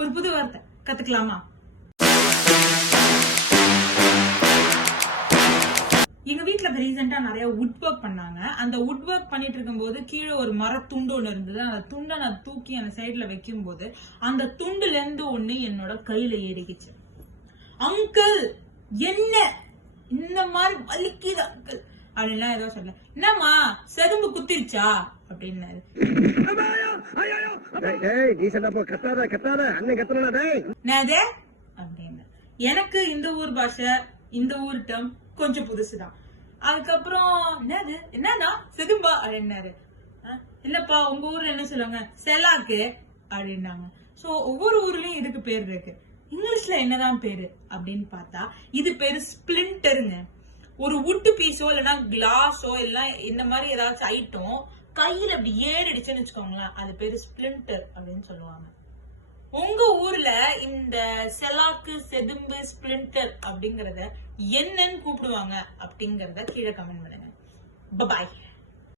ஒரு புது வார்த்தை கத்துக்கலாமா? எங்க வீட்டுல ரீசெண்டா நிறைய வுட் ஒர்க் பண்ணாங்க. அந்த வுட் ஒர்க் பண்ணிட்டு இருக்கும் போது கீழே ஒரு மரத்துண்டு ஒண்ணு இருந்தது. அந்த துண்டை நான் தூக்கி அந்த சைட்ல வைக்கும் போது அந்த துண்டுல இருந்து ஒண்ணு என்னோட கையில ஏறிக்கிச்சு. அங்கிள் என்ன இந்த மாதிரி வலிக்குது அங்கிள் அப்படின்லாம் ஏதோ சொல்ல. என்னம்மா செதும்பு குத்திருச்சா அப்படின்னாரு. அப்படின்னு எனக்கு இந்த ஊர் பாஷை இந்த ஊர் டேர்ம் கொஞ்சம் புதுசுதான். அதுக்கப்புறம் என்னன்னா செதும்பா அப்படின்னாரு. இல்லப்பா உங்க ஊர்ல என்ன சொல்லுவாங்க, செலாக்கு அப்படின்னாங்க. சோ ஒவ்வொரு ஊர்லயும் இதுக்கு பேர் இருக்கு. இங்கிலீஷ்ல என்னதான் பேரு அப்படின்னு பார்த்தா இது பேரு ஸ்பிளிண்டருங்க. ஒரு வுட் பீஸோ இல்லைன்னா கிளாஸோ இல்ல இந்த மாதிரி ஏதாச்சும் ஐட்டம் கையில அப்படி ஏறிடுச்சுன்னு வச்சுக்கோங்களேன், அது பேரு ஸ்பிளிண்டர் அப்படின்னு சொல்லுவாங்க. உங்க ஊர்ல இந்த செலாக்கு செதும்பு ஸ்பிளிண்டர் அப்படிங்கறத என்னன்னு கூப்பிடுவாங்க அப்படிங்கறத கீழே கமெண்ட் பண்ணுங்க. பாய்.